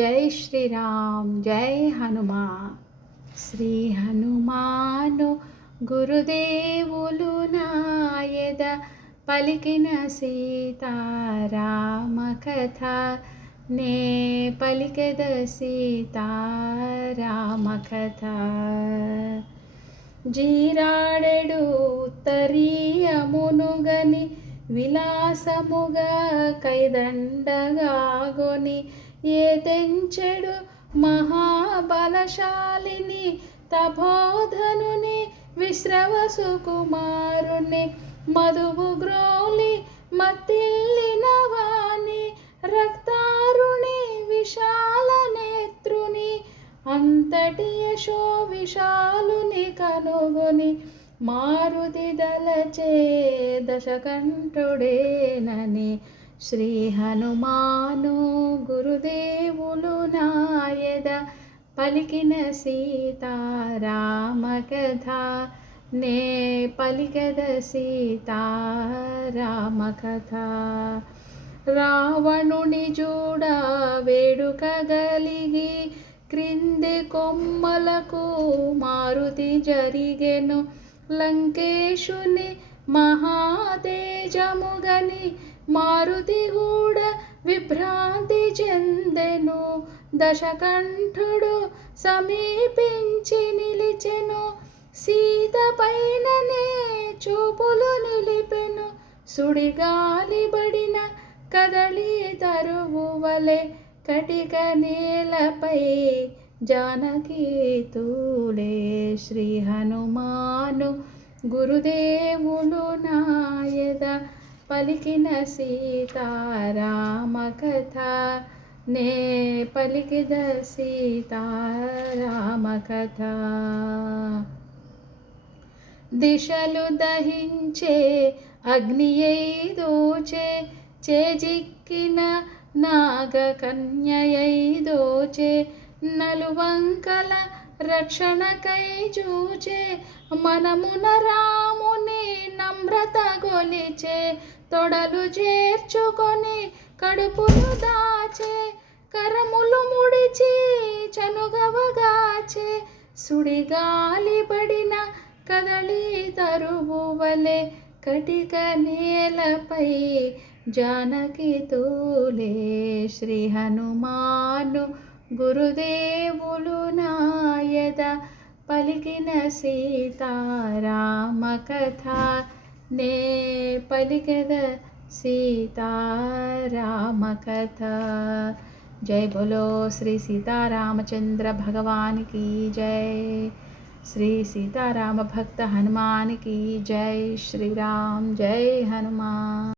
జై శ్రీరామ్ జై హనుమా. శ్రీ హనుమాను గురుదేవులు నాయద పలికిన సీతారామ కథ నే పలికెద సీతారామ కథ. జీరాడెడు ఉత్తరీయమునుగని విలాసముగా కైదండగాగొని ఏ తెంచెడు మహాబలశాలిని తపోధనుని విశ్రవసుకుమారుని మధువు గ్రోలి మత్తిల్లిన వాణి రక్తారుణి విశాల నేత్రుని అంతటి యశో విశాలుని కనుగొని మారుతి దలచే దశకంఠుడేనని శ్రీ హనుమాను గురుదేవులు నాయద పలికిన సీతారామ కథ నే పలికెద సీతారామ కథ. రావణుని చూడ వేడుక గలిగి క్రింది కొమ్మలకు మారుతి జరిగెను లంకేశుని మహాతేజముగని మారుతి కూడా విభ్రాంతి చెందెను. దశకంఠుడు సమీపించి నిలిచెను సీత పైననే చూపులు నిలిపెను. సుడిగాలి బడిన కదలి తరువు వలె కటిక నేలపై జానకి తూలే. శ్రీ హనుమాను గురుదేవులు నాయద పలికిన సీతారామ కథ నే పలికిద సీతారామ కథ. దిశలు దహించే అగ్నియై దోచే చేజిక్కిన నాగకన్యయై దోచే నలువంకల రక్షణకై చూచే మనమున రాముని నమ్రత గొలిచే తొడలు చేర్చుకొని కడుపులు దాచే కరములు ముడిచి చనుగవగాచే. సుడిగాలి పడిన కదలి తరువు వలె కటిక నేలపై జానకి తూలే. శ్రీ హనుమాను గురుదేవులు నాయద పలికిన సీతారామ కథ నే పలికెద సీతారామ కథ. జై బోలో శ్రీ సీతారామచంద్ర భగవాన్ की जय. श्री सीताराम भक्त हनुमान की जय. श्री राम जय हनुमान.